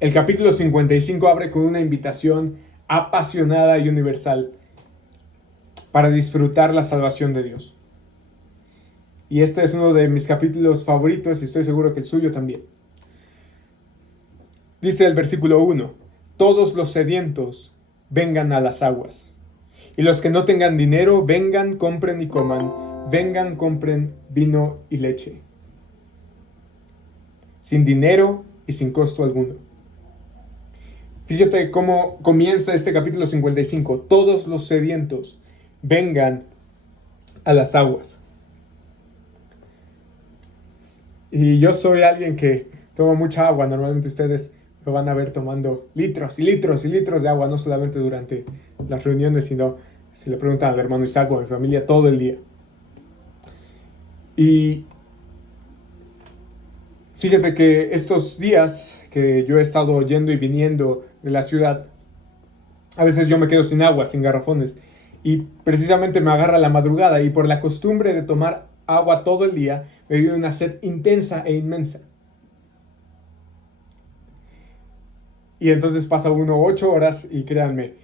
El capítulo 55 abre con una invitación apasionada y universal para disfrutar la salvación de Dios. Y este es uno de mis capítulos favoritos y estoy seguro que el suyo también. Dice el versículo 1: todos los sedientos vengan a las aguas, y los que no tengan dinero vengan, compren y coman, vengan, compren vino y leche, sin dinero y sin costo alguno. Fíjate cómo comienza este capítulo 55. Todos los sedientos vengan a las aguas. Y yo soy alguien que toma mucha agua. Normalmente ustedes me van a ver tomando litros y litros y litros de agua, no solamente durante las reuniones, sino si le preguntan al hermano Isaac o a mi familia, todo el día. Y fíjese que estos días que yo he estado yendo y viniendo de la ciudad, a veces yo me quedo sin agua, sin garrafones, y precisamente me agarra la madrugada, y por la costumbre de tomar agua todo el día, me viene una sed intensa e inmensa. Y entonces pasa uno 8 horas, y créanme,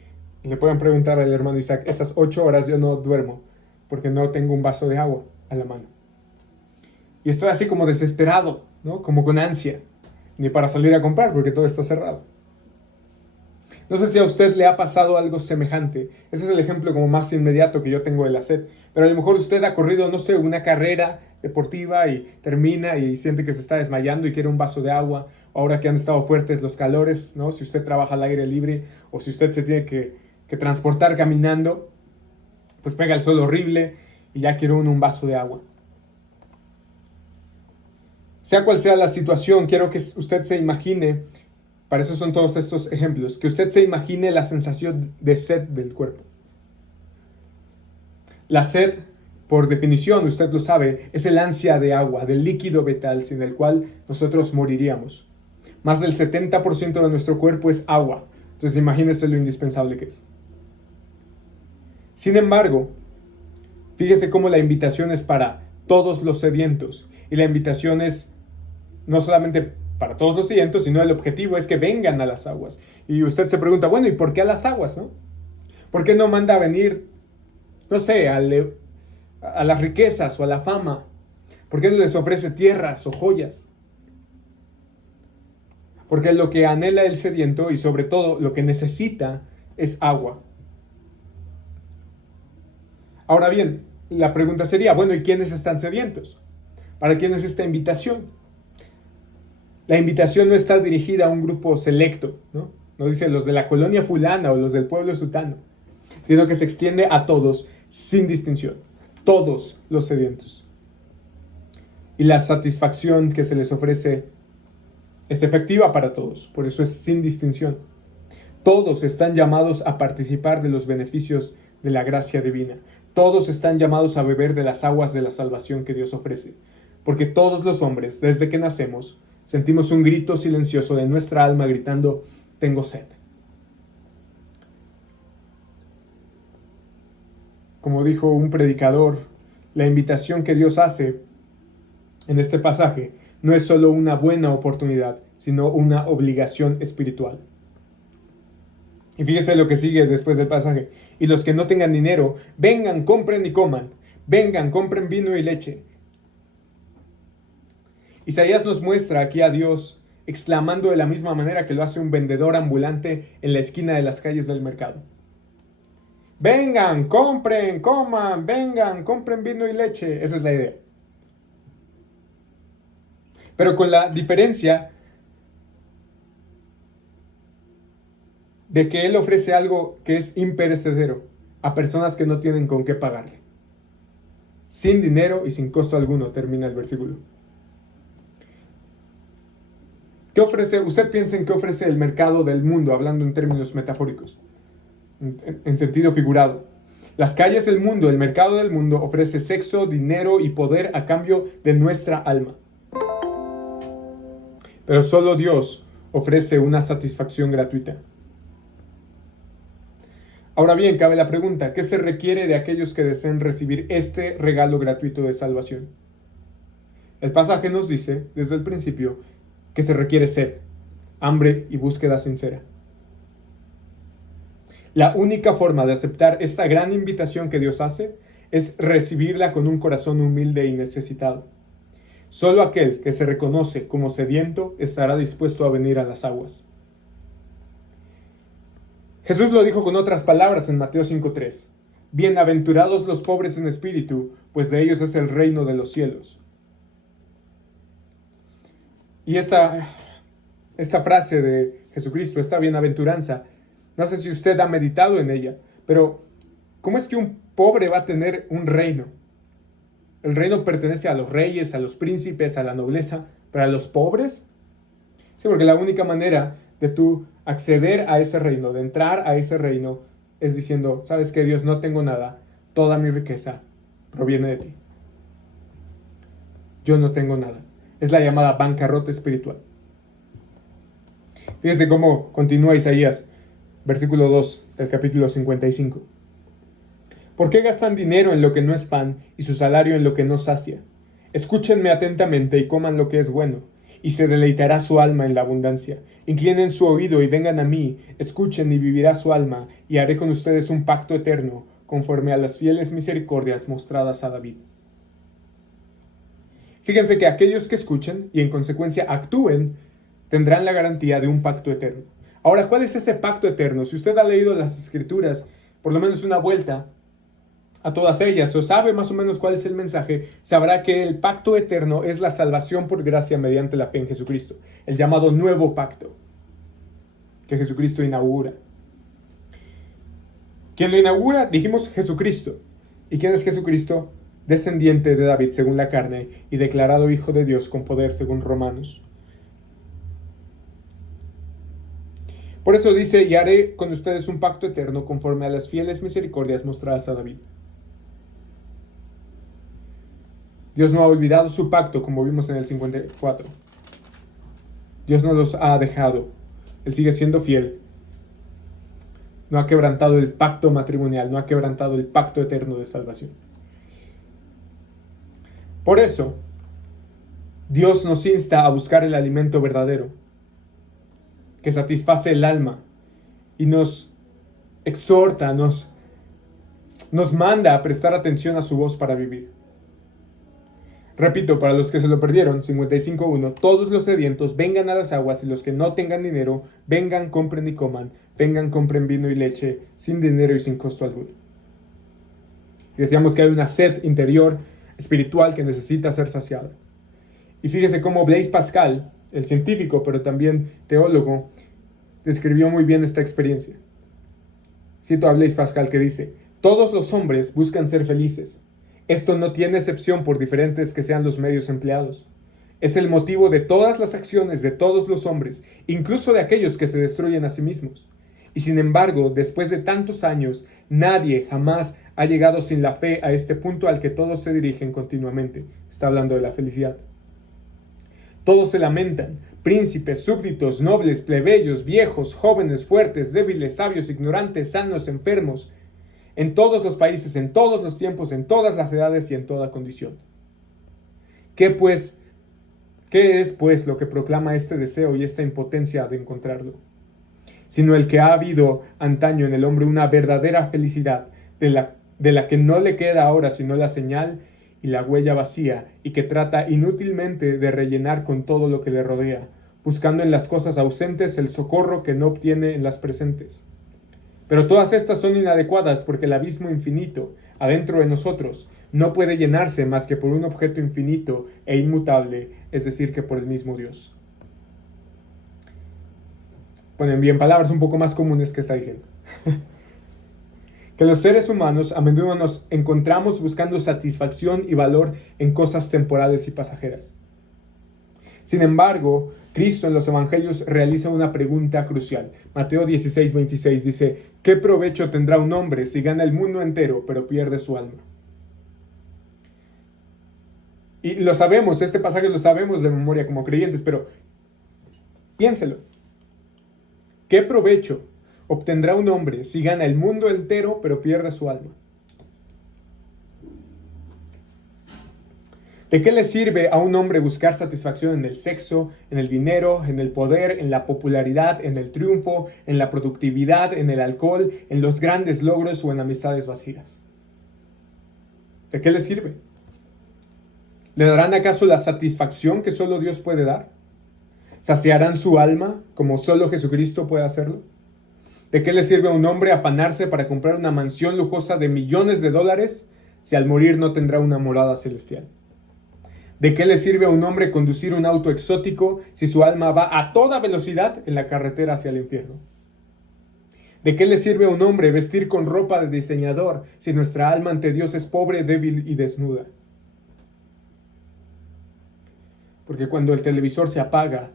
le pueden preguntar al hermano Isaac, esas 8 horas yo no duermo, porque no tengo un vaso de agua a la mano. Y estoy así como desesperado, ¿no? Como con ansia, ni para salir a comprar, porque todo está cerrado. No sé si a usted le ha pasado algo semejante. Ese es el ejemplo como más inmediato que yo tengo de la sed. Pero a lo mejor usted ha corrido, no sé, una carrera deportiva y termina y siente que se está desmayando y quiere un vaso de agua. Ahora que han estado fuertes los calores, ¿no? Si usted trabaja al aire libre o si usted se tiene que transportar caminando, pues pega el sol horrible y ya quiere uno un vaso de agua. Sea cual sea la situación, quiero que usted se imagine. Para eso son todos estos ejemplos. Que usted se imagine la sensación de sed del cuerpo. La sed, por definición, usted lo sabe, es el ansia de agua, del líquido vital sin el cual nosotros moriríamos. Más del 70% de nuestro cuerpo es agua. Entonces imagínese lo indispensable que es. Sin embargo, fíjese cómo la invitación es para todos los sedientos. Y la invitación es no solamente para todos los sedientos, sino el objetivo es que vengan a las aguas. Y usted se pregunta, bueno, ¿y por qué a las aguas, no? ¿Por qué no manda a venir, no sé, a las riquezas o a la fama? ¿Por qué no les ofrece tierras o joyas? Porque lo que anhela el sediento y sobre todo lo que necesita es agua. Ahora bien, la pregunta sería, bueno, ¿y quiénes están sedientos? ¿Para quién es esta invitación? La invitación no está dirigida a un grupo selecto, ¿no? No dice los de la colonia fulana o los del pueblo sutano, sino que se extiende a todos sin distinción, todos los sedientos. Y la satisfacción que se les ofrece es efectiva para todos, por eso es sin distinción. Todos están llamados a participar de los beneficios de la gracia divina. Todos están llamados a beber de las aguas de la salvación que Dios ofrece, porque todos los hombres, desde que nacemos, sentimos un grito silencioso de nuestra alma gritando, tengo sed. Como dijo un predicador, la invitación que Dios hace en este pasaje no es solo una buena oportunidad, sino una obligación espiritual. Y fíjese lo que sigue después del pasaje. Y los que no tengan dinero, vengan, compren y coman. Vengan, compren vino y leche. Isaías nos muestra aquí a Dios exclamando de la misma manera que lo hace un vendedor ambulante en la esquina de las calles del mercado. Vengan, compren, coman, vengan, compren vino y leche. Esa es la idea. Pero con la diferencia de que Él ofrece algo que es imperecedero a personas que no tienen con qué pagarle. Sin dinero y sin costo alguno, termina el versículo. ¿Qué ofrece? Usted piensa en qué ofrece el mercado del mundo, hablando en términos metafóricos, en sentido figurado. Las calles del mundo, el mercado del mundo ofrece sexo, dinero y poder a cambio de nuestra alma. Pero solo Dios ofrece una satisfacción gratuita. Ahora bien, cabe la pregunta, ¿qué se requiere de aquellos que deseen recibir este regalo gratuito de salvación? El pasaje nos dice, desde el principio, que se requiere sed, hambre y búsqueda sincera. La única forma de aceptar esta gran invitación que Dios hace es recibirla con un corazón humilde y necesitado. Solo aquel que se reconoce como sediento estará dispuesto a venir a las aguas. Jesús lo dijo con otras palabras en Mateo 5:3. Bienaventurados los pobres en espíritu, pues de ellos es el reino de los cielos. Y esta frase de Jesucristo, esta bienaventuranza, no sé si usted ha meditado en ella, pero ¿cómo es que un pobre va a tener un reino? El reino pertenece a los reyes, a los príncipes, a la nobleza, pero a los pobres. Sí, porque la única manera de tú acceder a ese reino, de entrar a ese reino, es diciendo, ¿sabes qué, Dios? No tengo nada, toda mi riqueza proviene de ti. Yo no tengo nada. Es la llamada bancarrota espiritual. Fíjese cómo continúa Isaías, versículo 2 del capítulo 55. ¿Por qué gastan dinero en lo que no es pan y su salario en lo que no sacia? Escúchenme atentamente y coman lo que es bueno, y se deleitará su alma en la abundancia. Inclinen su oído y vengan a mí, escuchen y vivirá su alma, y haré con ustedes un pacto eterno, conforme a las fieles misericordias mostradas a David. Fíjense que aquellos que escuchen y en consecuencia actúen, tendrán la garantía de un pacto eterno. Ahora, ¿cuál es ese pacto eterno? Si usted ha leído las Escrituras, por lo menos una vuelta a todas ellas, o sabe más o menos cuál es el mensaje, sabrá que el pacto eterno es la salvación por gracia mediante la fe en Jesucristo, el llamado nuevo pacto que Jesucristo inaugura. ¿Quién lo inaugura? Dijimos Jesucristo. ¿Y quién es Jesucristo? Descendiente de David según la carne y declarado Hijo de Dios con poder según Romanos. Por eso dice, y haré con ustedes un pacto eterno conforme a las fieles misericordias mostradas a David. Dios no ha olvidado su pacto, como vimos en el 54. Dios no los ha dejado. Él sigue siendo fiel. No ha quebrantado el pacto matrimonial, no ha quebrantado el pacto eterno de salvación. Por eso, Dios nos insta a buscar el alimento verdadero, que satisface el alma, y nos exhorta, nos manda a prestar atención a su voz para vivir. Repito, para los que se lo perdieron, 55.1, todos los sedientos vengan a las aguas y los que no tengan dinero, vengan, compren y coman, vengan, compren vino y leche, sin dinero y sin costo alguno. Y decíamos que hay una sed interior, espiritual, que necesita ser saciada. Y fíjese cómo Blaise Pascal, el científico, pero también teólogo, describió muy bien esta experiencia. Cito a Blaise Pascal que dice, todos los hombres buscan ser felices. Esto no tiene excepción por diferentes que sean los medios empleados. Es el motivo de todas las acciones de todos los hombres, incluso de aquellos que se destruyen a sí mismos. Y sin embargo, después de tantos años, nadie jamás ha llegado sin la fe a este punto al que todos se dirigen continuamente. Está hablando de la felicidad. Todos se lamentan, príncipes, súbditos, nobles, plebeyos, viejos, jóvenes, fuertes, débiles, sabios, ignorantes, sanos, enfermos, en todos los países, en todos los tiempos, en todas las edades y en toda condición. ¿Qué es pues lo que proclama este deseo y esta impotencia de encontrarlo? Sino el que ha habido antaño en el hombre una verdadera felicidad, de la que no le queda ahora sino la señal y la huella vacía, y que trata inútilmente de rellenar con todo lo que le rodea, buscando en las cosas ausentes el socorro que no obtiene en las presentes. Pero todas estas son inadecuadas porque el abismo infinito, adentro de nosotros, no puede llenarse más que por un objeto infinito e inmutable, es decir, que por el mismo Dios. Ponen bien palabras un poco más comunes que está diciendo. Que los seres humanos a menudo nos encontramos buscando satisfacción y valor en cosas temporales y pasajeras. Sin embargo, Cristo en los evangelios realiza una pregunta crucial. Mateo 16:26 dice, ¿qué provecho tendrá un hombre si gana el mundo entero pero pierde su alma? Y lo sabemos, este pasaje lo sabemos de memoria como creyentes, pero piénselo. ¿Qué provecho obtendrá un hombre si gana el mundo entero pero pierde su alma? ¿De qué le sirve a un hombre buscar satisfacción en el sexo, en el dinero, en el poder, en la popularidad, en el triunfo, en la productividad, en el alcohol, en los grandes logros o en amistades vacías? ¿De qué le sirve? ¿Le darán acaso la satisfacción que solo Dios puede dar? ¿Saciarán su alma como solo Jesucristo puede hacerlo? ¿De qué le sirve a un hombre afanarse para comprar una mansión lujosa de millones de dólares si al morir no tendrá una morada celestial? ¿De qué le sirve a un hombre conducir un auto exótico si su alma va a toda velocidad en la carretera hacia el infierno? ¿De qué le sirve a un hombre vestir con ropa de diseñador si nuestra alma ante Dios es pobre, débil y desnuda? Porque cuando el televisor se apaga,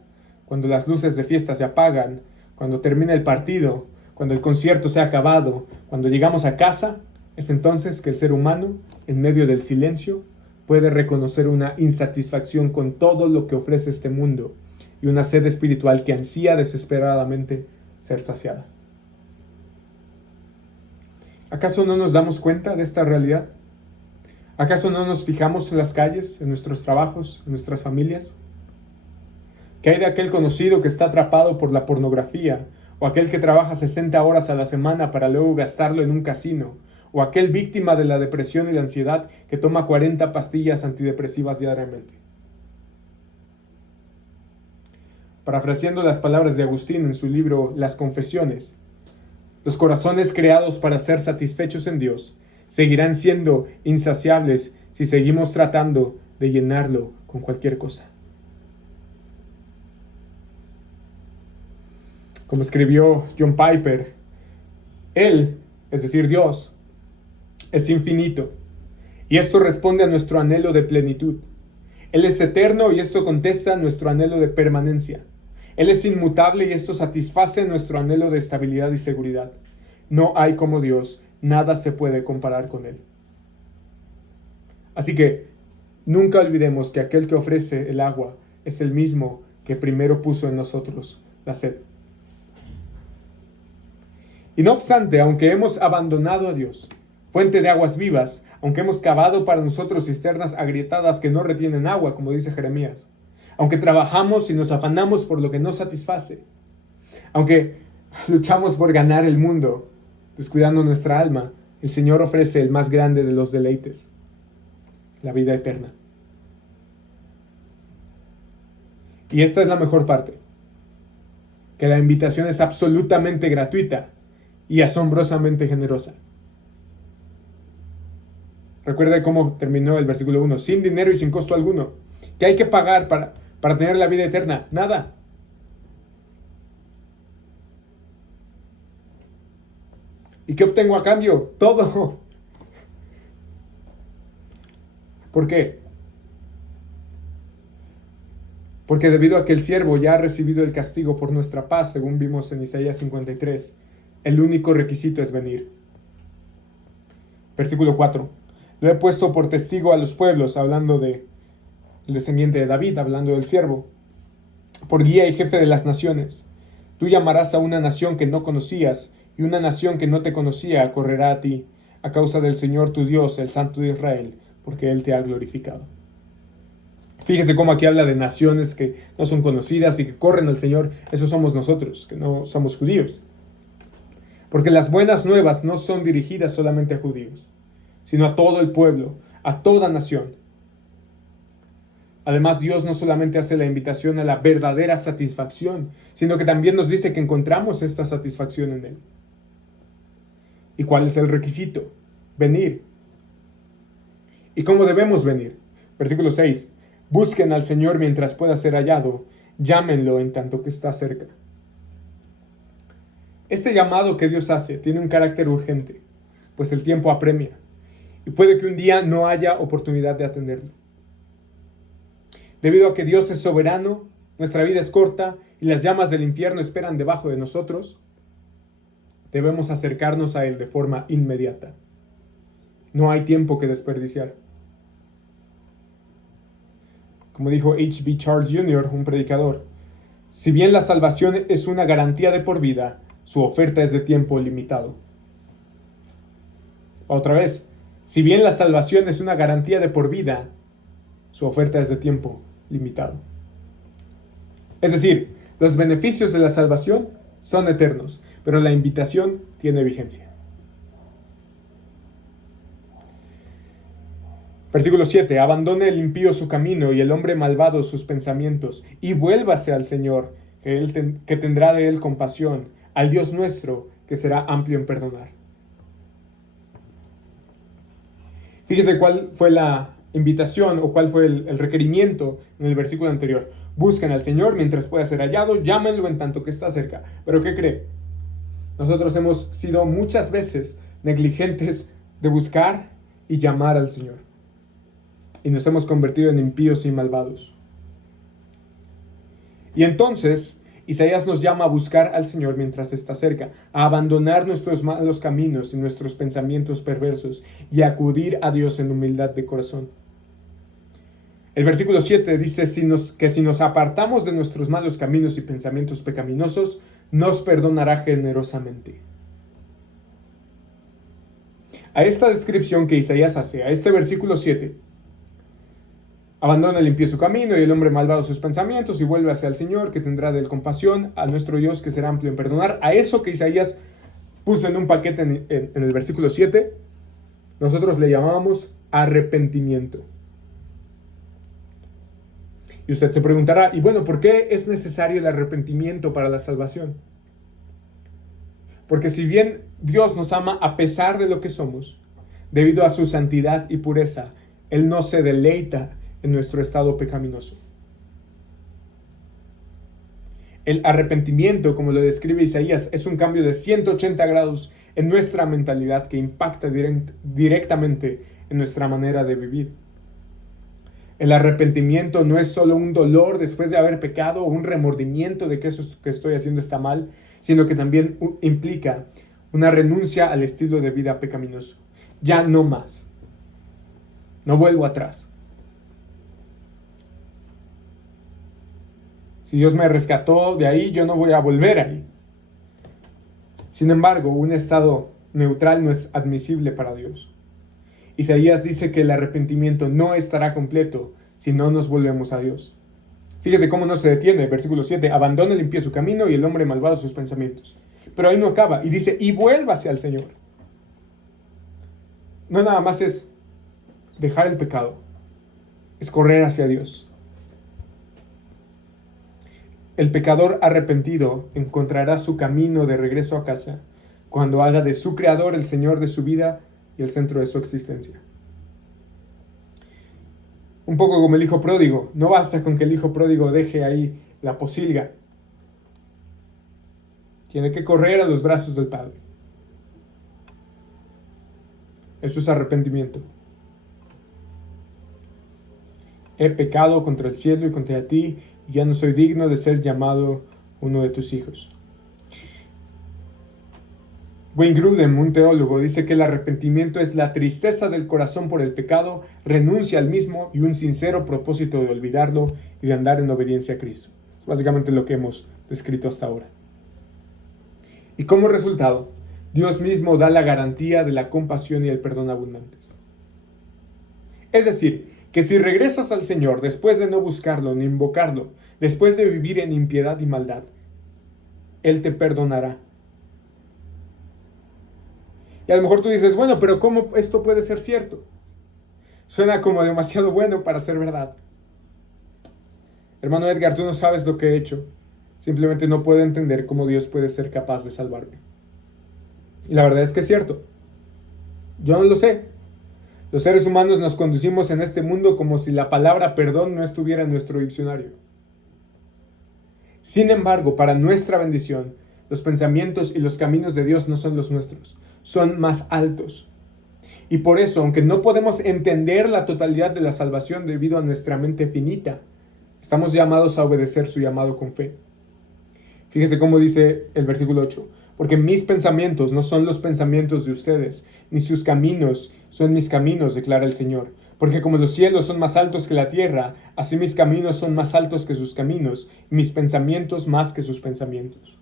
cuando las luces de fiesta se apagan, cuando termina el partido, cuando el concierto se ha acabado, cuando llegamos a casa, es entonces que el ser humano, en medio del silencio, puede reconocer una insatisfacción con todo lo que ofrece este mundo y una sed espiritual que ansía desesperadamente ser saciada. ¿Acaso no nos damos cuenta de esta realidad? ¿Acaso no nos fijamos en las calles, en nuestros trabajos, en nuestras familias? ¿Qué hay de aquel conocido que está atrapado por la pornografía, o aquel que trabaja 60 horas a la semana para luego gastarlo en un casino, o aquel víctima de la depresión y la ansiedad que toma 40 pastillas antidepresivas diariamente? Parafraseando las palabras de Agustín en su libro Las Confesiones, los corazones creados para ser satisfechos en Dios seguirán siendo insaciables si seguimos tratando de llenarlo con cualquier cosa. Como escribió John Piper, Él, es decir, Dios, es infinito, y esto responde a nuestro anhelo de plenitud. Él es eterno y esto contesta a nuestro anhelo de permanencia. Él es inmutable y esto satisface nuestro anhelo de estabilidad y seguridad. No hay como Dios, nada se puede comparar con Él. Así que nunca olvidemos que aquel que ofrece el agua es el mismo que primero puso en nosotros la sed. Y no obstante, aunque hemos abandonado a Dios, fuente de aguas vivas, aunque hemos cavado para nosotros cisternas agrietadas que no retienen agua, como dice Jeremías, aunque trabajamos y nos afanamos por lo que no satisface, aunque luchamos por ganar el mundo, descuidando nuestra alma, el Señor ofrece el más grande de los deleites, la vida eterna. Y esta es la mejor parte, que la invitación es absolutamente gratuita y asombrosamente generosa. Recuerda cómo terminó el versículo 1, sin dinero y sin costo alguno. ¿Qué hay que pagar para tener la vida eterna? Nada. ¿Y qué obtengo a cambio? Todo. ¿Por qué? Porque debido a que el siervo ya ha recibido el castigo por nuestra paz, según vimos en Isaías 53, el único requisito es venir. Versículo 4. Lo he puesto por testigo a los pueblos, hablando del descendiente de David, hablando del siervo, por guía y jefe de las naciones. Tú llamarás a una nación que no conocías, y una nación que no te conocía correrá a ti, a causa del Señor tu Dios, el Santo de Israel, porque Él te ha glorificado. Fíjese cómo aquí habla de naciones que no son conocidas y que corren al Señor. Esos somos nosotros, que no somos judíos. Porque las buenas nuevas no son dirigidas solamente a judíos, sino a todo el pueblo, a toda nación. Además, Dios no solamente hace la invitación a la verdadera satisfacción, sino que también nos dice que encontramos esta satisfacción en Él. ¿Y cuál es el requisito? Venir. ¿Y cómo debemos venir? Versículo 6. Busquen al Señor mientras pueda ser hallado, llámenlo en tanto que está cerca. Este llamado que Dios hace tiene un carácter urgente, pues el tiempo apremia, y puede que un día no haya oportunidad de atenderlo. Debido a que Dios es soberano, nuestra vida es corta y las llamas del infierno esperan debajo de nosotros, debemos acercarnos a Él de forma inmediata. No hay tiempo que desperdiciar. Como dijo H.B. Charles Jr., un predicador, si bien la salvación es una garantía de por vida, su oferta es de tiempo limitado. Otra vez, si bien la salvación es una garantía de por vida, Su oferta es de tiempo limitado. Es decir, los beneficios de la salvación son eternos, pero la invitación tiene vigencia. Versículo 7. Abandone el impío su camino y el hombre malvado sus pensamientos, y vuélvase al Señor, que tendrá de él compasión, al Dios nuestro, que será amplio en perdonar. Fíjese cuál fue la invitación o cuál fue el requerimiento en el versículo anterior. Busquen al Señor mientras pueda ser hallado, llámenlo en tanto que está cerca. ¿Pero qué cree? Nosotros hemos sido muchas veces negligentes de buscar y llamar al Señor. Y nos hemos convertido en impíos y malvados. Y entonces, Isaías nos llama a buscar al Señor mientras está cerca, a abandonar nuestros malos caminos y nuestros pensamientos perversos y a acudir a Dios en humildad de corazón. El versículo 7 dice que si nos apartamos de nuestros malos caminos y pensamientos pecaminosos, nos perdonará generosamente. A esta descripción que Isaías hace, a este versículo 7, abandona el impío su camino y el hombre malvado sus pensamientos y vuelve hacia el Señor, que tendrá de él compasión, a nuestro Dios, que será amplio en perdonar. A eso que Isaías puso en un paquete en el versículo 7, nosotros le llamábamos arrepentimiento. Y usted se preguntará, y bueno, ¿por qué es necesario el arrepentimiento para la salvación? Porque si bien Dios nos ama a pesar de lo que somos, debido a su santidad y pureza, Él no se deleita en nuestro estado pecaminoso. El arrepentimiento, como lo describe Isaías, es un cambio de 180 grados en nuestra mentalidad que impacta directamente en nuestra manera de vivir. El arrepentimiento no es solo un dolor después de haber pecado o un remordimiento de que eso que estoy haciendo está mal, sino que también implica una renuncia al estilo de vida pecaminoso. Ya no más. No vuelvo atrás. Si Dios me rescató de ahí, yo no voy a volver ahí. Sin embargo, un estado neutral no es admisible para Dios. Isaías dice que el arrepentimiento no estará completo si no nos volvemos a Dios. Fíjese cómo no se detiene. Versículo 7. Abandona el impío su camino y el hombre malvado sus pensamientos. Pero ahí no acaba. Y dice, y vuélvase al Señor. No nada más es dejar el pecado. Es correr hacia Dios. El pecador arrepentido encontrará su camino de regreso a casa cuando haga de su Creador el Señor de su vida y el centro de su existencia. Un poco como el hijo pródigo. No basta con que el hijo pródigo deje ahí la posilga. Tiene que correr a los brazos del Padre. Eso es arrepentimiento. He pecado contra el cielo y contra ti, y ya no soy digno de ser llamado uno de tus hijos. Wayne Grudem, un teólogo, dice que el arrepentimiento es la tristeza del corazón por el pecado, renuncia al mismo y un sincero propósito de olvidarlo y de andar en obediencia a Cristo. Es básicamente lo que hemos descrito hasta ahora. Y como resultado, Dios mismo da la garantía de la compasión y el perdón abundantes. Es decir, que si regresas al Señor después de no buscarlo ni invocarlo, después de vivir en impiedad y maldad, Él te perdonará. Y a lo mejor tú dices, bueno, pero ¿cómo esto puede ser cierto? Suena como demasiado bueno para ser verdad. Hermano Edgar, tú no sabes lo que he hecho. Simplemente no puedo entender cómo Dios puede ser capaz de salvarme. Y la verdad es que es cierto. Yo no lo sé. Los seres humanos nos conducimos en este mundo como si la palabra perdón no estuviera en nuestro diccionario. Sin embargo, para nuestra bendición, los pensamientos y los caminos de Dios no son los nuestros, son más altos. Y por eso, aunque no podemos entender la totalidad de la salvación debido a nuestra mente finita, estamos llamados a obedecer su llamado con fe. Fíjese cómo dice el versículo 8. Porque mis pensamientos no son los pensamientos de ustedes, ni sus caminos son mis caminos, declara el Señor. Porque como los cielos son más altos que la tierra, así mis caminos son más altos que sus caminos, y mis pensamientos más que sus pensamientos.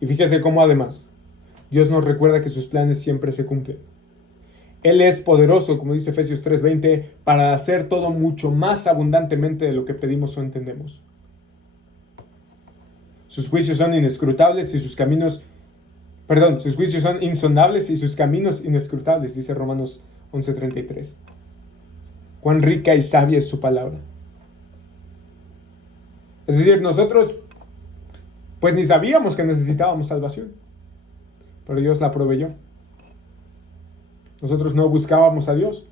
Y fíjese cómo además, Dios nos recuerda que sus planes siempre se cumplen. Él es poderoso, como dice Efesios 3:20, para hacer todo mucho más abundantemente de lo que pedimos o entendemos. Sus juicios son inescrutables y sus juicios son insonables y sus caminos inescrutables, dice Romanos 11:33. Cuán rica y sabia es su palabra. Es decir, nosotros pues ni sabíamos que necesitábamos salvación, pero Dios la proveyó. Nosotros no buscábamos a Dios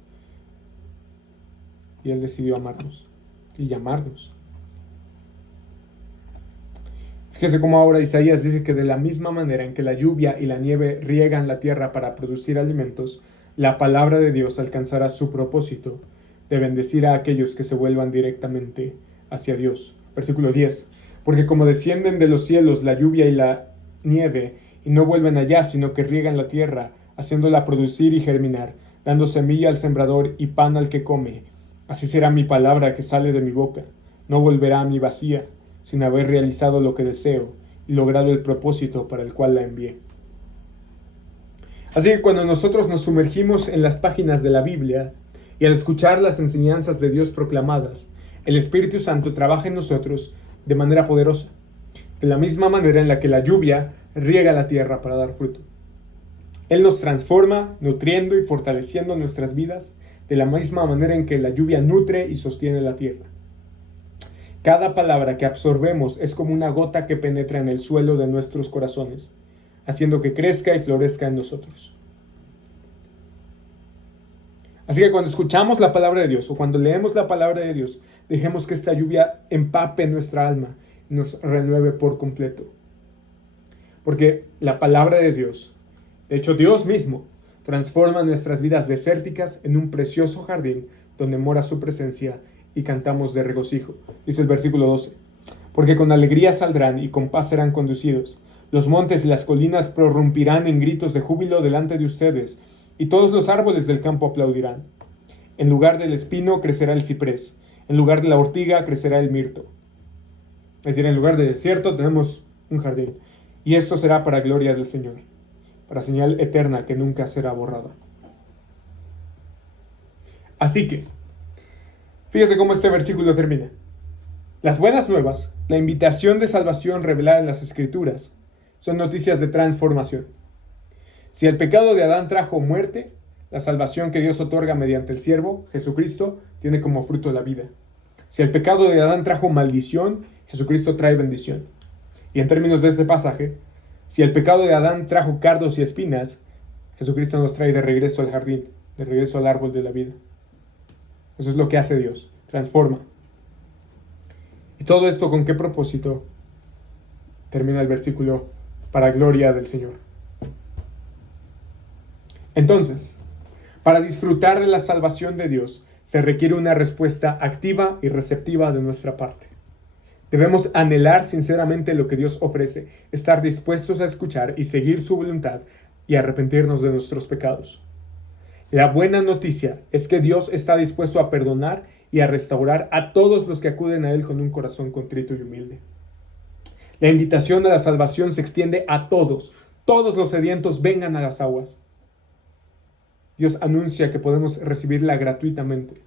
y Él decidió amarnos y llamarnos. Fíjese cómo ahora Isaías dice que de la misma manera en que la lluvia y la nieve riegan la tierra para producir alimentos, la palabra de Dios alcanzará su propósito de bendecir a aquellos que se vuelvan directamente hacia Dios. Versículo 10. Porque como descienden de los cielos la lluvia y la nieve, y no vuelven allá, sino que riegan la tierra, haciéndola producir y germinar, dando semilla al sembrador y pan al que come, así será mi palabra que sale de mi boca. No volverá a mí vacía, sin haber realizado lo que deseo y logrado el propósito para el cual la envié. Así que cuando nosotros nos sumergimos en las páginas de la Biblia y al escuchar las enseñanzas de Dios proclamadas, el Espíritu Santo trabaja en nosotros de manera poderosa, de la misma manera en la que la lluvia riega la tierra para dar fruto. Él nos transforma, nutriendo y fortaleciendo nuestras vidas de la misma manera en que la lluvia nutre y sostiene la tierra. Cada palabra que absorbemos es como una gota que penetra en el suelo de nuestros corazones, haciendo que crezca y florezca en nosotros. Así que cuando escuchamos la palabra de Dios o cuando leemos la palabra de Dios, dejemos que esta lluvia empape nuestra alma y nos renueve por completo. Porque la palabra de Dios, de hecho Dios mismo, transforma nuestras vidas desérticas en un precioso jardín donde mora su presencia y cantamos de regocijo. Dice el versículo 12. Porque con alegría saldrán y con paz serán conducidos. Los montes y las colinas prorrumpirán en gritos de júbilo delante de ustedes, y todos los árboles del campo aplaudirán. En lugar del espino crecerá el ciprés, en lugar de la ortiga crecerá el mirto. Es decir, en lugar del desierto tenemos un jardín. Y esto será para gloria del Señor, para señal eterna que nunca será borrada. Así que, fíjese cómo este versículo termina. Las buenas nuevas, la invitación de salvación revelada en las Escrituras, son noticias de transformación. Si el pecado de Adán trajo muerte, la salvación que Dios otorga mediante el siervo, Jesucristo, tiene como fruto la vida. Si el pecado de Adán trajo maldición, Jesucristo trae bendición. Y en términos de este pasaje, si el pecado de Adán trajo cardos y espinas, Jesucristo nos trae de regreso al jardín, de regreso al árbol de la vida. Eso es lo que hace Dios, transforma. ¿Y todo esto con qué propósito? Termina el versículo, para gloria del Señor. Entonces, para disfrutar de la salvación de Dios, se requiere una respuesta activa y receptiva de nuestra parte. Debemos anhelar sinceramente lo que Dios ofrece, estar dispuestos a escuchar y seguir su voluntad y arrepentirnos de nuestros pecados. La buena noticia es que Dios está dispuesto a perdonar y a restaurar a todos los que acuden a Él con un corazón contrito y humilde. La invitación a la salvación se extiende a todos. Todos los sedientos vengan a las aguas. Dios anuncia que podemos recibirla gratuitamente.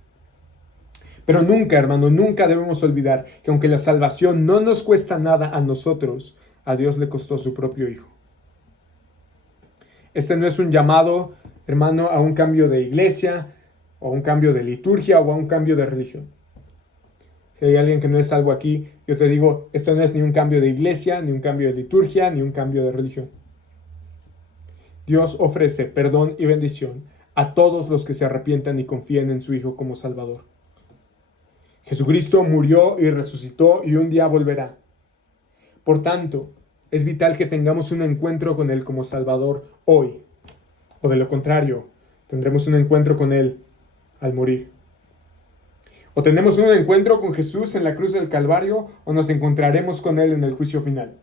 Pero nunca, hermano, nunca debemos olvidar que aunque la salvación no nos cuesta nada a nosotros, a Dios le costó su propio Hijo. Este no es un llamado, hermano, a un cambio de iglesia, o a un cambio de liturgia, o a un cambio de religión. Si hay alguien que no es salvo aquí, yo te digo, esto no es ni un cambio de iglesia, ni un cambio de liturgia, ni un cambio de religión. Dios ofrece perdón y bendición a todos los que se arrepientan y confíen en su Hijo como Salvador. Jesucristo murió y resucitó y un día volverá. Por tanto, es vital que tengamos un encuentro con Él como Salvador hoy. O de lo contrario, tendremos un encuentro con Él al morir. O tenemos un encuentro con Jesús en la cruz del Calvario, o nos encontraremos con Él en el juicio final.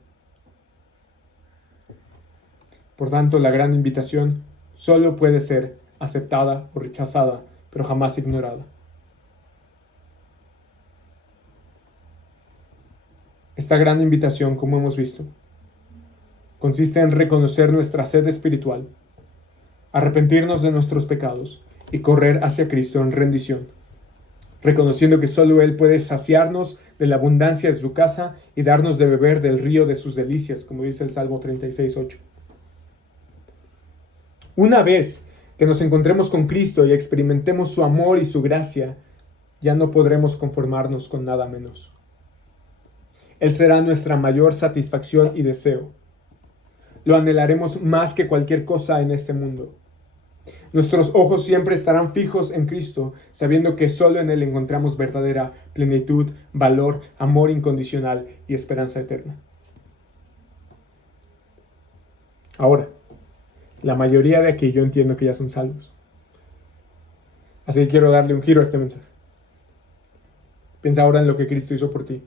Por tanto, la gran invitación solo puede ser aceptada o rechazada, pero jamás ignorada. Esta gran invitación, como hemos visto, consiste en reconocer nuestra sed espiritual, arrepentirnos de nuestros pecados y correr hacia Cristo en rendición, reconociendo que solo Él puede saciarnos de la abundancia de su casa y darnos de beber del río de sus delicias, como dice el Salmo 36:8. Una vez que nos encontremos con Cristo y experimentemos su amor y su gracia, ya no podremos conformarnos con nada menos. Él será nuestra mayor satisfacción y deseo. Lo anhelaremos más que cualquier cosa en este mundo. Nuestros ojos siempre estarán fijos en Cristo, sabiendo que solo en Él encontramos verdadera plenitud, valor, amor incondicional y esperanza eterna. Ahora, la mayoría de aquí yo entiendo que ya son salvos. Así que quiero darle un giro a este mensaje. Piensa ahora en lo que Cristo hizo por ti.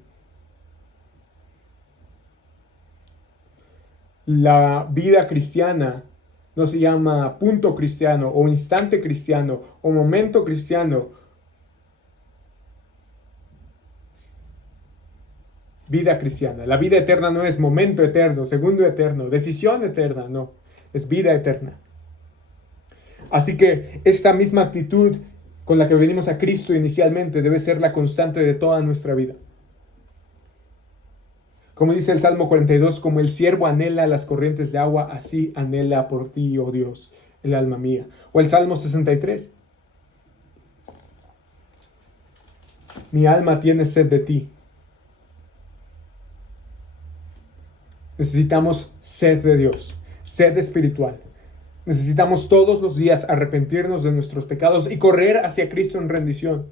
La vida cristiana no se llama punto cristiano o instante cristiano o momento cristiano. Vida cristiana. La vida eterna no es momento eterno, segundo eterno, decisión eterna, no. Es vida eterna. Así que esta misma actitud con la que venimos a Cristo inicialmente debe ser la constante de toda nuestra vida. Como dice el Salmo 42, como el siervo anhela las corrientes de agua, así anhela por ti, oh Dios, el alma mía. O el Salmo 63. Mi alma tiene sed de ti. Necesitamos sed de Dios, sed espiritual. Necesitamos todos los días arrepentirnos de nuestros pecados y correr hacia Cristo en rendición,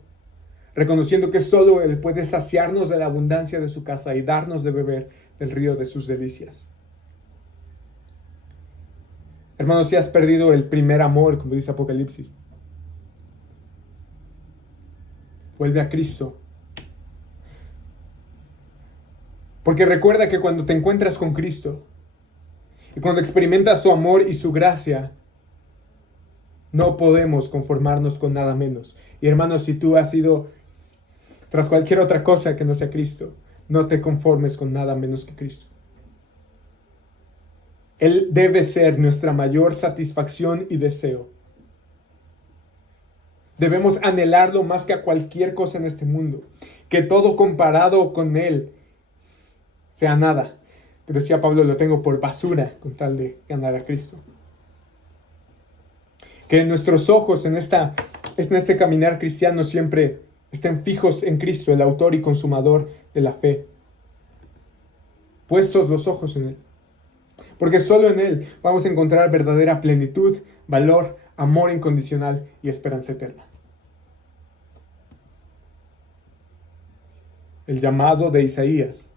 reconociendo que solo Él puede saciarnos de la abundancia de su casa y darnos de beber del río de sus delicias. Hermanos, si has perdido el primer amor, como dice Apocalipsis, vuelve a Cristo. Porque recuerda que cuando te encuentras con Cristo y cuando experimentas su amor y su gracia, no podemos conformarnos con nada menos. Y hermanos, si tú has ido tras cualquier otra cosa que no sea Cristo, no te conformes con nada menos que Cristo. Él debe ser nuestra mayor satisfacción y deseo. Debemos anhelarlo más que a cualquier cosa en este mundo. Que todo comparado con Él sea nada. Que decía Pablo, lo tengo por basura con tal de ganar a Cristo. Que nuestros ojos en este caminar cristiano siempre estén fijos en Cristo, el autor y consumador de la fe. Puestos los ojos en Él. Porque solo en Él vamos a encontrar verdadera plenitud, valor, amor incondicional y esperanza eterna. El llamado de Isaías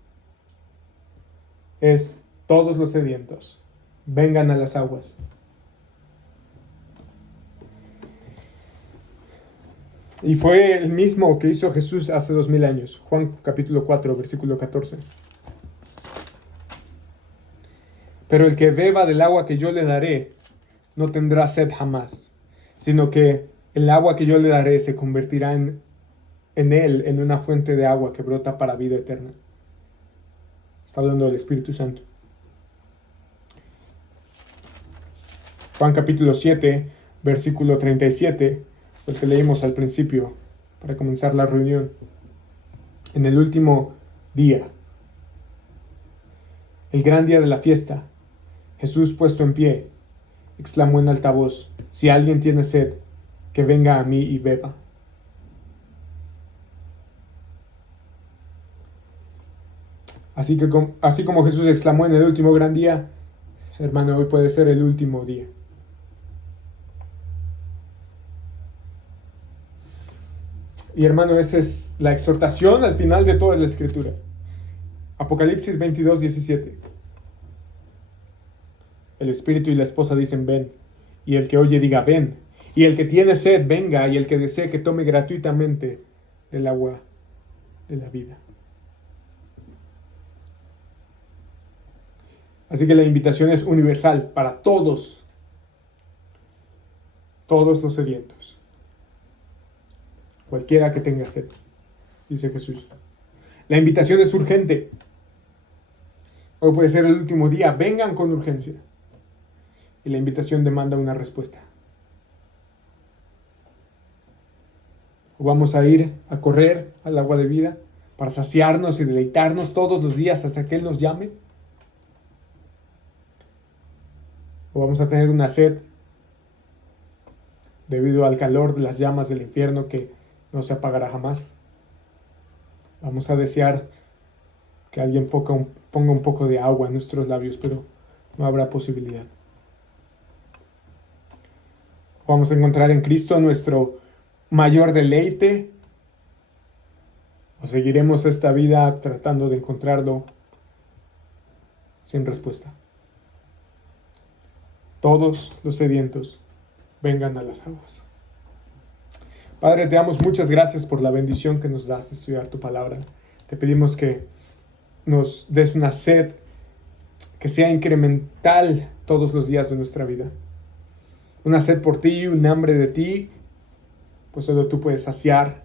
es: todos los sedientos, vengan a las aguas. Y fue el mismo que hizo Jesús hace 2000 años. Juan capítulo 4, versículo 14. Pero el que beba del agua que yo le daré, no tendrá sed jamás, sino que el agua que yo le daré se convertirá en él en una fuente de agua que brota para vida eterna. Está hablando del Espíritu Santo. Juan capítulo 7, versículo 37, el que leímos al principio para comenzar la reunión. En el último día, el gran día de la fiesta, Jesús, puesto en pie, exclamó en alta voz: si alguien tiene sed, que venga a mí y beba. Así como Jesús exclamó en el último gran día, hermano, hoy puede ser el último día. Y hermano, esa es la exhortación al final de toda la Escritura. Apocalipsis 22, 17. El Espíritu y la esposa dicen: ven. Y el que oye diga: ven. Y el que tiene sed, venga. Y el que desee, que tome gratuitamente del agua de la vida. Así que la invitación es universal para todos los sedientos. Cualquiera que tenga sed, dice Jesús. La invitación es urgente. Hoy puede ser el último día. Vengan con urgencia. y la invitación demanda una respuesta. O vamos a ir a correr al agua de vida para saciarnos y deleitarnos todos los días hasta que Él nos llame. O vamos a tener una sed debido al calor de las llamas del infierno que no se apagará jamás. Vamos a desear que alguien ponga un poco de agua en nuestros labios, pero no habrá posibilidad. Vamos a encontrar en Cristo nuestro mayor deleite, o seguiremos esta vida tratando de encontrarlo sin respuesta. Todos los sedientos vengan a las aguas. Padre, te damos muchas gracias por la bendición que nos das de estudiar tu palabra. Te pedimos que nos des una sed que sea incremental todos los días de nuestra vida. Una sed por ti, un hambre de ti, pues solo tú puedes saciar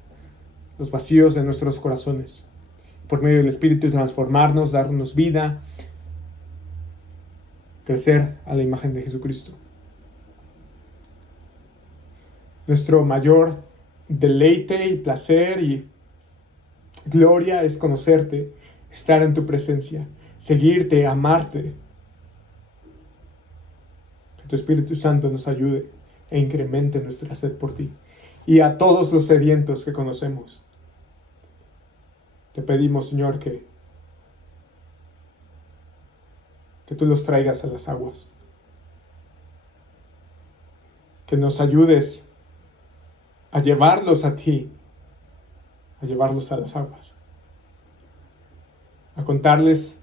los vacíos de nuestros corazones. Por medio del Espíritu transformarnos, darnos vida, crecer a la imagen de Jesucristo. Nuestro mayor deleite y placer y gloria es conocerte, estar en tu presencia, seguirte, amarte. Que tu Espíritu Santo nos ayude e incremente nuestra sed por ti. Y a todos los sedientos que conocemos, te pedimos, Señor, que tú los traigas a las aguas. Que nos ayudes a llevarlos a ti, a llevarlos a las aguas. A contarles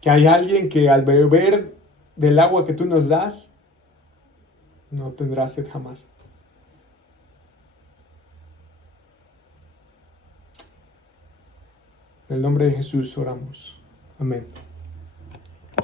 que hay alguien que al beber del agua que tú nos das, no tendrá sed jamás. En el nombre de Jesús oramos. Amén.